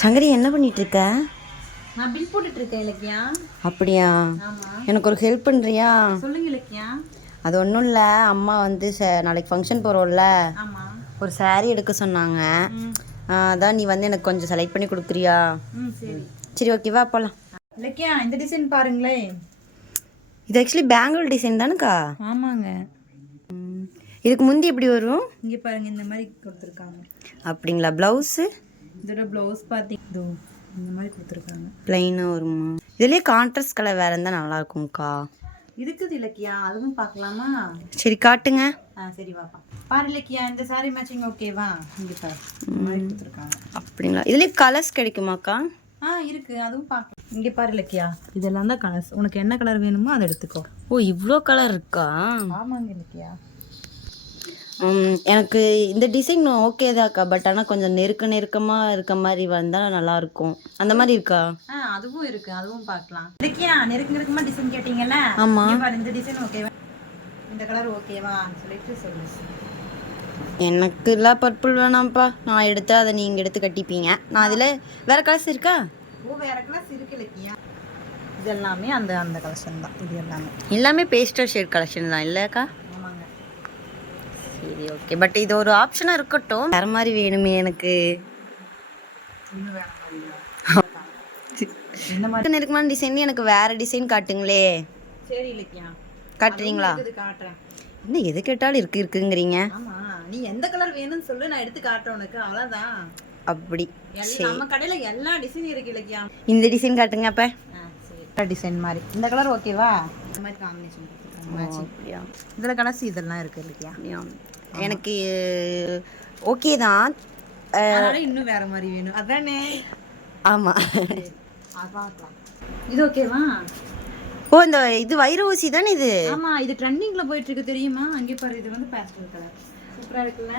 சங்கரி என்ன பண்ணிட்டு இருக்க? நான் பில் போட்டுட்டு இருக்கேன் இலக்கியா. அப்படியா? எனக்கு ஒரு ஹெல்ப் பண்ணுறியா? சொல்லுங்க இலக்கியா. அது ஒன்றும் இல்லை, அம்மா வந்து நாளைக்கு ஃபங்க்ஷன் போகிறோம்ல, ஒரு saree எடுக்க சொன்னாங்க. அதான் நீ வந்து எனக்கு கொஞ்சம் செலக்ட் பண்ணி கொடுக்குறியா? சரி சரி, ஓகேவா போகலாம். இலக்கியா, இந்த டிசைன் பாருங்களே. இது ஆக்சுவலி பெங்களூர் டிசைன் தானுக்கா? ஆமாங்க. இதுக்கு முந்தி எப்படி வரும்? இங்கே பாருங்க, இந்த மாதிரி கொடுத்துருக்காங்க. அப்படிங்களா? ப்ளவுஸு? இதோட ப்ளவுஸ் பார்த்தீங்க இந்த மாதிரி கொடுத்துருக்காங்க. ப்ளைனாக வருமா? இதுலேயே கான்ட்ராஸ்ட் கலர் வேறு இருந்தால் நல்லாயிருக்கும்க்கா. இருக்குது இலக்கியா, அதுவும் பார்க்கலாமா? சரி காட்டுங்க. சரி வாப்பா. பாரு இலக்கியா, இந்த சாரி மேட்சிங் ஓகேவா? இங்கே பாரு, இந்த மாதிரி கொடுத்துருக்காங்க. அப்படிங்களா? இதுலேயே கலர்ஸ் கிடைக்குமாக்கா? இருக்கு, அதுவும் பார்க்கலாம். இங்கே பாரு இலக்கியா, இதெல்லாம் தான் கலர்ஸ். உனக்கு என்ன கலர் வேணுமோ அதை எடுத்துக்கோ. ஓ, இவ்வளோ கலர் இருக்கா? ஆமாங்க இலக்கியா. எனக்கு இந்த டிசைன் ஓகே தான்க்கா, பட் ஆனால் கொஞ்சம் நெருக்கமாக இருக்க மாதிரி வந்தால் நல்லாயிருக்கும். அந்த மாதிரி இருக்கா? அதுவும் இருக்கு, அதுவும் பார்க்கலாம். இலக்கியா, நெருக்கமாக டிசைன் கேட்டீங்கல்ல? ஆமாம். இந்த டிசைன் ஓகேவா? இந்த கலர் ஓகேவா சொல்லிட்டு சொல்லு. எனக்கு இல்லை, பர்பிள் வேணாம்ப்பா. நான் எடுத்து அதை நீங்கள் எடுத்து கட்டிப்பீங்க. நான் அதில் வேறு கலர்ஸ் இருக்கா? வேற கலர்ஸ் இருக்கு இலக்கியா. இது எல்லாமே அந்த அந்த கலெக்ஷன் தான். இது எல்லாமே பேஸ்டல் ஷேட் கலெக்ஷன் தான் இல்லைக்கா? ஆமாங்க. சரி, ஓகே. பட் இது ஒரு ஆப்ஷனாக இருக்கட்டும். வேறு மாதிரி வேணுமே எனக்கு. இன்னும் வேற இந்த மாதிரி நெருக்கமான டிசைன் எனக்கு வேறு டிசைன் காட்டுங்களே. சரி இலக்கியா, காட்டுறீங்களா? காட்டுறேன். இன்னும் எது கேட்டாலும் இருக்குங்கிறீங்க. ஆமா, நீ எந்த கலர் வேணும்னு சொல்லு, நான் எடுத்து காட்டுறேன் உனக்கு. அவ்வளோதான். அப்படி நம்ம கடையில எல்லா டிசைன் இருக்கு இலக்கியா. இந்த டிசைன் காட்டுங்க அப்ப. சரி, டிசைன் மாதிரி இந்த கலர் ஓகேவா? இந்த மாதிரி காம்பினேஷன் கொடுத்துருக்காங்க. அப்படியா? இதில் கலர்ஸ் இதெல்லாம் இருக்கு இல்லையா? எனக்கு ஓகே தான். இன்னும் வேற மாதிரி வேணும் அதானே? ஆமாம். இது ஓகேவா? ஓ, இந்த இது வைர ஊசி தானே இது? ஆமா, இது ட்ரெண்டிங்ல போயிட்டு இருக்கு தெரியுமா? அங்கே பாரு, இது வந்து பேஸ்டல் கலர். சூப்பரா இருக்குல்ல?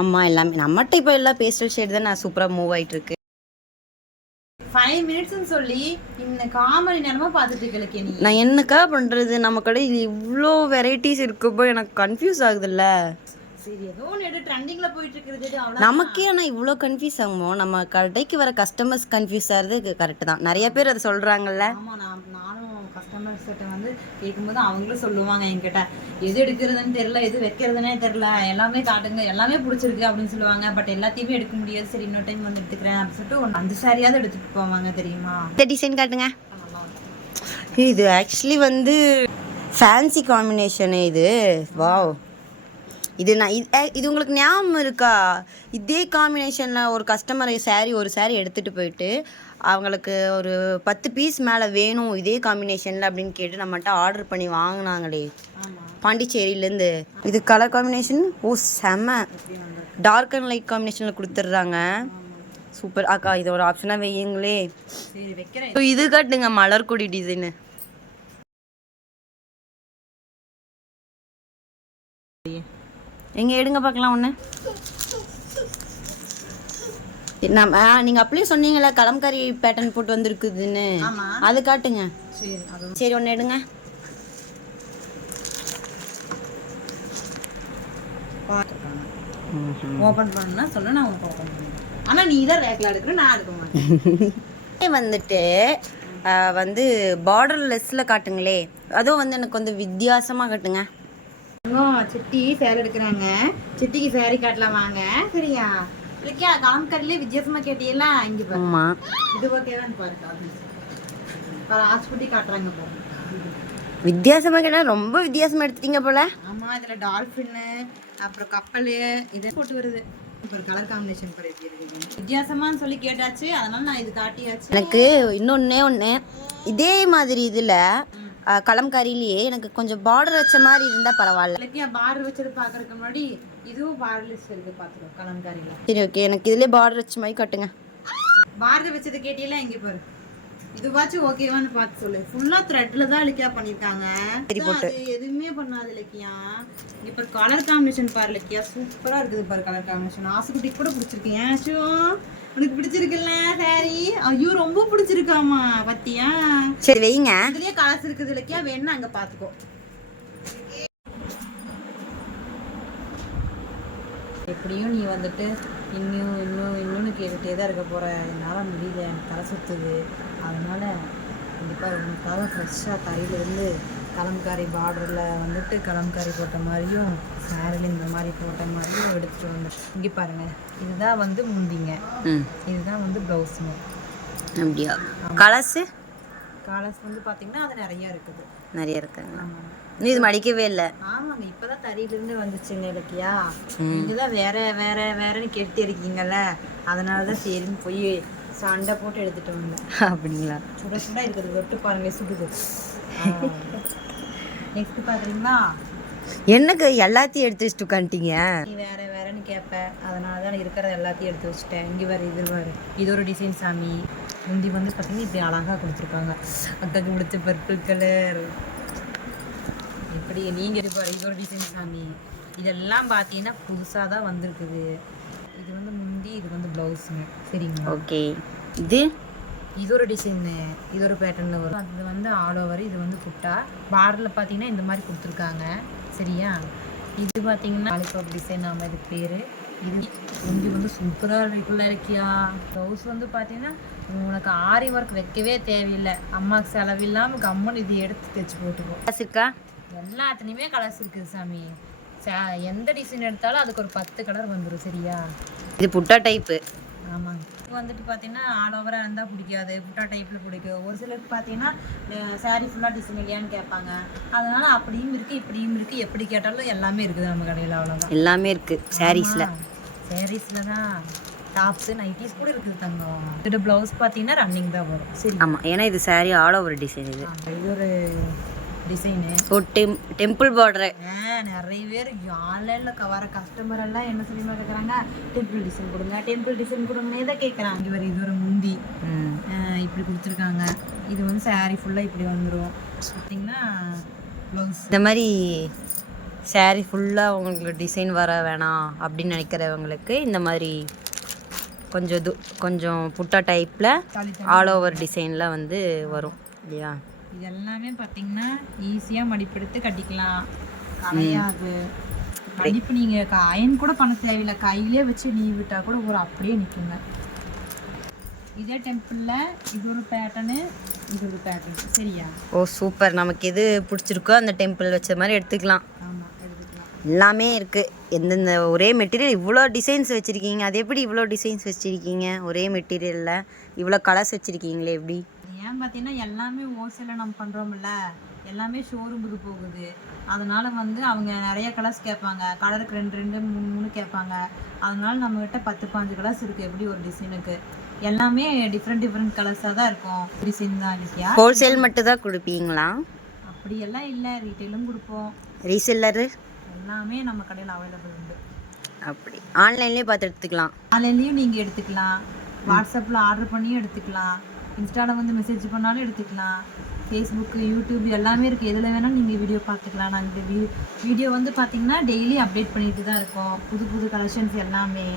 ஆமாம், எல்லாமே நம்மகிட்ட இப்போ எல்லாம் பேஸ்டல் ஷேட் தான் சூப்பராக மூவ் ஆகிட்டு இருக்கு. 5 மினிட்ஸ்னு சொல்லி இந்த காமணி நேரமா பார்த்துட்டு இருக்கல நீ. நான் என்னக்கா பண்ணுறது? நம்ம கடையில் இவ்வளோ வெரைட்டிஸ் இருக்குப்போ எனக்கு கன்ஃபியூஸ் ஆகுதுல்ல. சரி, ஏதோ ஒன்று ட்ரெண்டிங்ல போயிட்டு இருக்கிறது அவ்வளோ. நமக்கே ஆனால் இவ்வளோ கன்ஃபியூஸ் ஆகுமோ? நம்ம கடைக்கு வர கஸ்டமர்ஸ் கன்ஃபியூஸ் ஆகிறது கரெக்டு தான். நிறைய பேர் அதை சொல்கிறாங்கல்ல. ஆமாம், நானும் கஸ்டமர்ஸ்கிட்ட வந்து கேட்கும்போது அவங்களும் சொல்லுவாங்க என்கிட்ட, எது எடுக்கிறதுன்னு தெரில, எது வைக்கிறதுனே தெரில, எல்லாமே காட்டுங்க, எல்லாமே பிடிச்சிருக்கு அப்படின்னு சொல்லுவாங்க. பட் எல்லாத்தையுமே எடுக்க முடியாது. சரி, இன்னொரு டைம் வந்து எடுத்துக்கிறேன் அப்படின்னு சொல்லிட்டு ஒரு 5 சாரியாவது எடுத்துகிட்டு போவாங்க தெரியுமா? இந்த டிசைன் காட்டுங்க. இது ஆக்சுவலி வந்து ஃபேன்சி காம்பினேஷனு இது. வாவ், இது நான் இது உங்களுக்கு ஞாபகம் இருக்கா? இதே காம்பினேஷனில் ஒரு கஸ்டமர் ஒரு சாரீ எடுத்துகிட்டு போயிட்டு அவங்களுக்கு ஒரு 10 பீஸ் மேலே வேணும் இதே காம்பினேஷனில் அப்படின்னு கேட்டு நம்மகிட்ட ஆர்டர் பண்ணி வாங்கினாங்களே பாண்டிச்சேரியிலேருந்து. இது கலர் காம்பினேஷன் செம்ம டார்க் அண்ட் லைட் காம்பினேஷனில் கொடுத்துட்றாங்க. சூப்பர் அக்கா, இது ஒரு ஆப்ஷனாக வையுங்களே. இது காட்டுங்க, மலர்கொடி டிசைனு. எங்கே எடுங்க பார்க்கலாம் ஒன்று. நம்ம நீங்கள் அப்படியே சொன்னீங்களே கலம்காரி பேட்டர்ன் போட்டு வந்துருக்குதுன்னு, அது காட்டுங்க. சரி, ஒன்று எடுங்க. ஓப்பன் பண்ணா சொல்ல, நான் ஓப்பன் பண்ணுவேன். ஆனால் நீ தான் ரேக்கில் எடுக்கிற, நான் எடுக்க மாட்டேன். வந்துட்டு வந்து பார்டர் லெஸ்ஸில் காட்டுங்களே. அதுவும் வந்து எனக்கு வந்து வித்தியாசமாக காட்டுங்க. சிட்டி சேரீ எடுக்கிறாங்க, சிட்டிக்கு சேரீ காட்டலாம் வாங்க. சரியா இல்லையா? காம்கட்லேயே வித்தியாசமா கேட்டீங்களா? இங்கே பாருமா, இது ஓகேதான் பாருங்க. ஆஸ்புட்டி காட்டுறாங்க பாருங்க. வித்தியாசமாக கேட்டால் ரொம்ப வித்தியாசமாக எடுத்துட்டீங்க போல. ஆமாம், இதில் டால்ஃபின்னு அப்புறம் கப்பல் இதை போட்டு வருது. இப்போ கலர் காம்பினேஷன் வித்தியாசமானு சொல்லி கேட்டாச்சு, அதனால நான் இது காட்டியாச்சு. எனக்கு ஒன்று இதே மாதிரி இதில் கலம்காரிலேயே எனக்கு கொஞ்சம் பார்டர் வச்ச மாதிரி இருந்தால் பரவாயில்ல. இல்லையா? பார்டர் வச்சது பார்க்கறதுக்கு முன்னாடி இதுவும் பார்டர்லெஸ் இருக்கு பார்த்துருவோம் கலம்காரியில். சரி, ஓகே. எனக்கு இதுலேயே பார்டர் வச்ச மாதிரி காட்டுங்க. பார்டர் வச்சது கேட்டீங்களா? இங்கே பாரு, இதுவாச்சும் ஓகேவான்னு பார்த்து சொல்லு. ஃபுல்லாக த்ரெட்டில் தான் இலக்கியா பண்ணியிருக்காங்க. எதுவுமே பண்ணாது இலக்கியா. இப்போ கலர் காம்பினேஷன் பாரு இலக்கியா, சூப்பராக இருக்குது பாரு கலர் காம்பினேஷன். ஆசைக்குட்டிக்கு கூட பிடிச்சிருக்கு. ஏன் உனக்கு பிடிச்சிருக்குல்ல சாரி? ஐயோ, ரொம்ப பிடிச்சிருக்காமா பத்தியா? சரி, வைங்க. இதுலயே கலர்ஸ் இருக்குது இலக்கியா, வேணும்னா அங்கே பார்த்துக்கோ. எப்படியும் நீ வந்துட்டு இன்னும் கேட்டுகிட்டே தான் இருக்க போகிறேன். என்னால் முடியல, எனக்கு தலை சுற்றுது. அதனால் கண்டிப்பாக உனக்காக ஃப்ரெஷ்ஷாக தரையிலேருந்து கலம்காரி பார்டரில் வந்துட்டு கலம்காரி போட்ட மாதிரியும் சாரில் இந்த மாதிரி போட்ட மாதிரியும் எடுத்துகிட்டு வந்தேன். இங்கே பாருங்கள், இதுதான் வந்து முந்திங்க, இதுதான் வந்து ப்ளவுஸுங்க. அப்படியா? கலர்ஸு வந்து பார்த்தீங்கன்னா அது நிறையா இருக்குது. நிறைய இருக்குங்க. இது மடிக்கவே இல்லை. ஆமாங்க, இப்போதான் தறியிலிருந்து வந்துச்சுங்க இலக்கியா. நீங்கள் தான் வேறன்னு கேட்டு இருக்கீங்கல்ல, அதனால தான் சரின்னு போய் சண்டை போட்டு எடுத்துகிட்டு வந்தேன். அப்படிங்களா? சுட இருக்குது, வெட்டு பாருங்க, சுடுது. நெக்ஸ்ட் பார்க்குறீங்களா? என்னக்கு எல்லாத்தையும் எடுத்து வச்சுட்டு உட்காந்துட்டீங்க? நீ வேறன்னு கேட்பேன், அதனால தான் இருக்கிறத எல்லாத்தையும் எடுத்து வச்சுட்டேன். இங்கே வேறு இது ஒரு டிசைன் சாமி. முந்தி வந்து பார்த்தீங்கன்னா இப்படி அழகாக கொடுத்துருக்காங்க. அக்காக்கு பிடிச்ச பர்பிள் கலர். இப்படி நீங்கள் இது ஒரு டிசைன் சாமி. இதெல்லாம் பார்த்தீங்கன்னா புதுசாக தான் வந்திருக்குது. இது வந்து முந்தி, இது வந்து ப்ளவுஸுங்க. சரிங்களா? ஓகே. இது ஒரு டிசைனு, இது ஒரு பேட்டர்னில் வரும். அது வந்து ஆல் ஓவர். இது வந்து குட்டா பார்டரில் பார்த்தீங்கன்னா இந்த மாதிரி கொடுத்துருக்காங்க. சரியா? இது பார்த்தீங்கன்னா லாலிபாப் டிசைன். ஆமாம், இது பேர். இது முந்தி வந்து சூப்பராக இருக்குல்ல இருக்கியா. ப்ளவுஸ் வந்து பார்த்தீங்கன்னா உனக்கு ஆரி ஒர்க் வைக்கவே தேவையில்லை. அம்மாவுக்கு செலவில்லாமல் கம்மன் இது எடுத்து தைச்சி போட்டுக்கோ. எல்லாத்துலேயுமே கலர்ஸ் இருக்குது சாமி. எந்த டிசைன் எடுத்தாலும் அதுக்கு ஒரு 10 கலர் வந்துடும். சரியா? இது புட்டா டைப்பு. ஆமாங்க. இது வந்துட்டு பார்த்தீங்கன்னா ஆல் ஓவராக இருந்தால் பிடிக்காது, புட்டா டைப்பில் பிடிக்கும். ஒரு சிலருக்கு பார்த்தீங்கன்னா சாரீ ஃபுல்லாக டிசைன் இல்லையான்னு கேட்பாங்க. அதனால அப்படியும் இருக்குது, இப்படியும் இருக்குது. எப்படி கேட்டாலும் எல்லாமே இருக்குது நம்ம கடையில். அவ்வளோதான், எல்லாமே இருக்குது. சாரீஸில் தான் டாப்ஸு, நைட்டிஸ் கூட இருக்குது தங்கம். இது ப்ளவுஸ் பார்த்தீங்கன்னா ரன்னிங் தான் வரும். சரி. ஆமாம், ஏன்னா இது சாரீ ஆல் ஓவர் டிசைன். இது ஒரு டிசைனு. Temple border. நிறைய பேர் ஆன்லைனில் வர கஸ்டமர் எல்லாம் என்ன சொல்லிமா கேட்குறாங்க, டெம்பிள் டிசைன் கொடுங்கன்னே தான் கேட்குறாங்க. இது ஒரு முந்தி இப்படி கொடுத்துருக்காங்க. இது வந்து சாரீ ஃபுல்லாக இப்படி வந்துடும். பார்த்தீங்கன்னா ப்ளவுஸ். இந்த மாதிரி சாரீ ஃபுல்லாக உங்களுக்கு டிசைன் வர வேணாம் அப்படின்னு நினைக்கிறவங்களுக்கு இந்த மாதிரி கொஞ்சம் புட்டா டைப்பில் ஆல் ஓவர் டிசைனில் வந்து வரும் இல்லையா? இது எல்லாமே பார்த்தீங்கன்னா ஈஸியாக மடிப்பெடுத்து கட்டிக்கலாம். கலையாது மடிப்பு. நீங்கள் அயன் கூட பண்ண தேவையில்லை, கையிலே வச்சு நீ விட்டால் கூட ஒரு அப்படியே நிற்குங்க. இதே டெம்பிளில் இது ஒரு பேட்டர்னு, இது ஒரு பேட்டர்ன். சரியா? ஓ சூப்பர். நமக்கு எது பிடிச்சிருக்கோ அந்த டெம்பிள் வச்ச மாதிரி எடுத்துக்கலாம். ஆமாம், எடுத்துக்கலாம். எல்லாமே இருக்குது. எந்தெந்த ஒரே மெட்டீரியல் இவ்வளோ டிசைன்ஸ் வச்சுருக்கீங்க. அது எப்படி இவ்வளோ டிசைன்ஸ் வச்சுருக்கீங்க? ஒரே மெட்டீரியலில் இவ்வளோ கலர்ஸ் வச்சுருக்கீங்களே எப்படி? ஏன் பார்த்தீங்கன்னா எல்லாமே ஹோல்சேலில் நம்ம பண்ணுறோம்ல, எல்லாமே ஷோரூமுக்கு போகுது. அதனால் வந்து அவங்க நிறைய கலர்ஸ் கேட்பாங்க. கலருக்கு 2 3 கேட்பாங்க. அதனால நம்மகிட்ட 10-15 கலர்ஸ் இருக்குது. எப்படி ஒரு டிசைனுக்கு எல்லாமே டிஃப்ரெண்ட் கலர்ஸாக தான் இருக்கும். டிசைன் தான் இல்லையா? ஹோல்சேல் மட்டும் தான் கொடுப்பீங்களா? அப்படியெல்லாம் இல்லை, ரீட்டெயிலும் கொடுப்போம். ரீசெல்லரு எல்லாமே நம்ம கடையில் அவைலபிள் உண்டு. அப்படி ஆன்லைன்லேயே பார்த்து எடுத்துக்கலாம். ஆன்லைன்லேயும் நீங்கள் எடுத்துக்கலாம், வாட்ஸ்அப்பில் ஆர்டர் பண்ணியும் எடுத்துக்கலாம், இன்ஸ்டாவில் வந்து மெசேஜ் பண்ணாலும் எடுத்துக்கலாம், ஃபேஸ்புக்கு, யூடியூப் எல்லாமே இருக்குது. எதில் வேணாலும் நீங்கள் வீடியோ பார்த்துக்கலாம். நாங்கள் வீடியோ வந்து பார்த்திங்கன்னா டெய்லி அப்டேட் பண்ணிட்டு தான் இருக்கோம். புது கலெக்ஷன்ஸ் எல்லாமே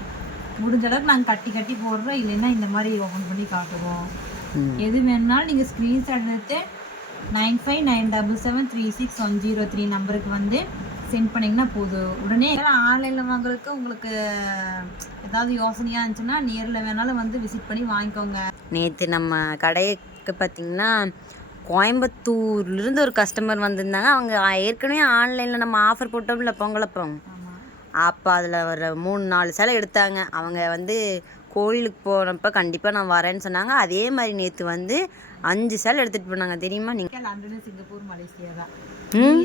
முடிஞ்ச அளவுக்கு நாங்கள் கட்டி போடுறோம். இல்லைன்னா இந்த மாதிரி ஓப்பன் பண்ணி காட்டுவோம். எது வேணுனாலும் நீங்கள் ஸ்க்ரீன்ஷாட் எடுத்து 9597736103 நம்பருக்கு வந்து சென்ட் பண்ணிங்கன்னா போதும். உடனே ஆன்லைனில் வாங்குறதுக்கு உங்களுக்கு ஏதாவது யோசனையாக இருந்துச்சுன்னா நேரில் வேணாலும் வந்து விசிட் பண்ணி வாங்கிக்கோங்க. நேற்று நம்ம கடைக்கு பார்த்திங்கன்னா கோயம்புத்தூர்லேருந்து ஒரு கஸ்டமர் வந்திருந்தாங்க. அவங்க ஏற்கனவே ஆன்லைனில் நம்ம ஆஃபர் போட்டோம்ல பொங்கலப்பம், அப்போ அதில் ஒரு 3-4 சேலை எடுத்தாங்க. அவங்க வந்து கோயிலுக்கு போனப்போ கண்டிப்பாக நான் வரேன்னு சொன்னாங்க. அதே மாதிரி நேற்று வந்து 5 சேலை எடுத்துகிட்டு போனாங்க. தெரியுமா? நீங்கள் லண்டனு, சிங்கப்பூர், மலேசியா தான்.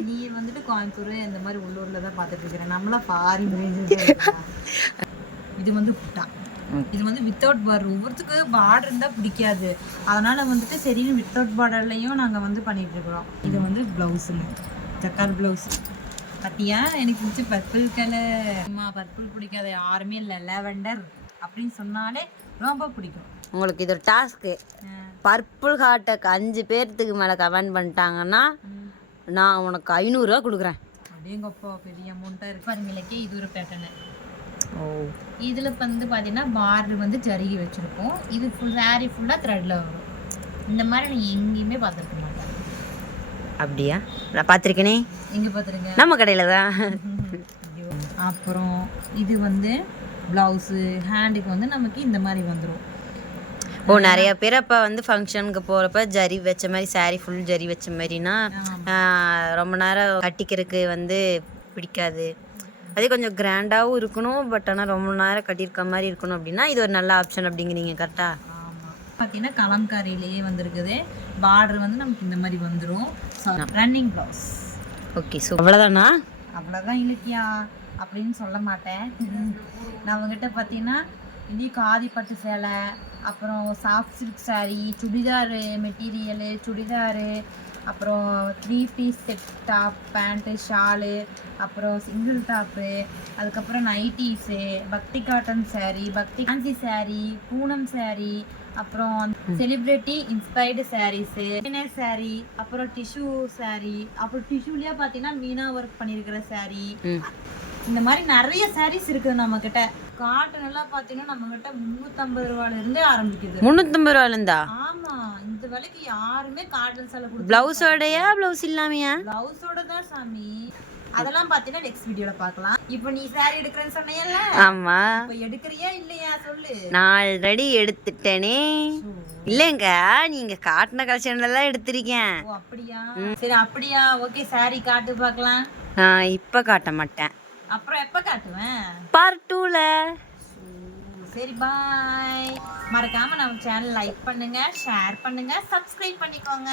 நீ வந்துட்டு கோயம்புத்தூர் இந்த மாதிரி உள்ளூரில் தான் பார்த்துட்டு இருக்கிறேன். நம்மளாம் ஃபாரின் ரேஞ்சு. இது வந்து புட்டா, இது வந்து வித்தவுட் பார்டர். ஒவ்வொருத்துக்கு பார்டர் இருந்தால் பிடிக்காது. அதனால் வந்துட்டு சரின்னு வித்தவுட் பார்டர்லையும் நாங்கள் வந்து பண்ணிகிட்ருக்குறோம். இது வந்து ப்ளவுஸுங்க, ஜக்கார்ட் ப்ளவுஸ். பார்த்தியா? எனக்கு பிடிச்ச பர்பிள் கலர். பர்பிள் பிடிக்காத யாருமே இல்லை. லாவெண்டர் அப்படின்னு சொன்னாலே ரொம்ப பிடிக்கும். உங்களுக்கு இது ஒரு டாஸ்க்கு. பர்பிள் ஹார்ட்டுக்கு 5 பேர்த்துக்கு மேலே கமெண்ட் பண்ணிட்டாங்கன்னா நான் உனக்கு 500 ரூபா கொடுக்குறேன். அப்படிங்கப்பா, பெரிய அமௌண்ட்டாக இருக்கு பாருங்களுக்கே. இது ஒரு பேட்டர்னு. ஓ, இதில் வந்து பார்த்தீங்கன்னா பார்டர் வந்து ஜருகி வச்சுருக்கோம். இது சாரீ ஃபுல்லாக த்ரெட்டில் வரும். இந்த மாதிரி நான் எங்கேயுமே பார்த்துருக்க மாட்டேன். அப்படியா? நான் பார்த்துருக்கேனே. எங்கே பார்த்துருங்க? நம்ம கடையில் தான். அப்புறம் இது வந்து ப்ளவுஸு ஹேண்டுக்கு வந்து நமக்கு இந்த மாதிரி வந்துடும். ஓ நிறைய பேர் அப்போ வந்து ஃபங்க்ஷனுக்கு போகிறப்ப ஜரி வச்ச மாதிரி saree ஃபுல் ஜரி வச்ச மாதிரினா ரொம்ப நேரம் கட்டிக்கிறதுக்கு வந்து பிடிக்காது. அதே கொஞ்சம் கிராண்டாகவும் இருக்கணும், பட் ஆனால் ரொம்ப நேரம் கட்டியிருக்க மாதிரி இருக்கணும் அப்படின்னா இது ஒரு நல்ல ஆப்ஷன் அப்படிங்கிறீங்க கரெக்டாக? ஆமாம். பார்த்தீங்கன்னா கலம்காரியிலேயே வந்துருக்குது. பார்டர் வந்து நமக்கு இந்த மாதிரி வந்துடும். Running blouse. ஓகே ஸோ அவ்வளோதானா? அவ்வளோதான் இலக்கியா அப்படின்னு சொல்ல மாட்டேன். நான் அவங்ககிட்ட பார்த்தீங்கன்னா இனி காதி பட்டு சேலை, அப்புறம் soft silk saree, churidar material, churidar, அப்புறம் 3 piece set top, pant, shawl, அப்புறம் சிங்கிள் டாப்பு, அதுக்கப்புறம் nighties, Bhakti cotton saree, Bhakti fancy saree, Poonam saree, அப்புறம் செலிப்ரிட்டி இன்ஸ்பைர்டு சாரீஸு, saree, அப்புறம் டிஷ்யூ saree, அப்புறம் டிஷ்யூலேயே பார்த்தீங்கன்னா மீனா ஒர்க் பண்ணியிருக்கிற saree. இந்த மாதிரி நிறைய sarees இருக்குது நம்மக்கிட்ட. காட்டன் எல்லாம் பார்த்தீங்கன்னா நம்மக்கிட்ட 350 ரூபாயிலிருந்தே ஆரம்பிக்குது. 350 ரூபாயிலேருந்தா? ஆமாம். இந்த விலைக்கு யாருமே காட்டன் சேலை கொடுத்து. ப்ளவுஸோடையா ப்ளவுஸ் இல்லாமையா? ப்ளவுஸோட தான் சாமி. அதெல்லாம் பார்த்தீங்கன்னா நெக்ஸ்ட் வீடியோல பார்க்கலாம். இப்போ நீ saree எடுக்கிறேன்னு சொன்னீங்கல்ல? ஆமாம். இப்போ எடுக்கிறியா இல்லையா சொல்லு. நான் ஆல்ரெடி எடுத்துட்டேனே. இல்லைங்க, நீங்க காட்டின கலெக்ஷன்லாம் எடுத்திருக்கேன். ஓ அப்படியா? சரி அப்படியா, ஓகே saree காட்டு பார்க்கலாம். இப்போ காட்ட மாட்டேன். அப்புறம் எப்போ காட்டுவேன்? பார்ட் 2ல. சரி பாய். மறக்காம நம்ம சேனல் லைக் பண்ணுங்க, ஷேர் பண்ணுங்க, சப்ஸ்கிரைப் பண்ணிக்கோங்க.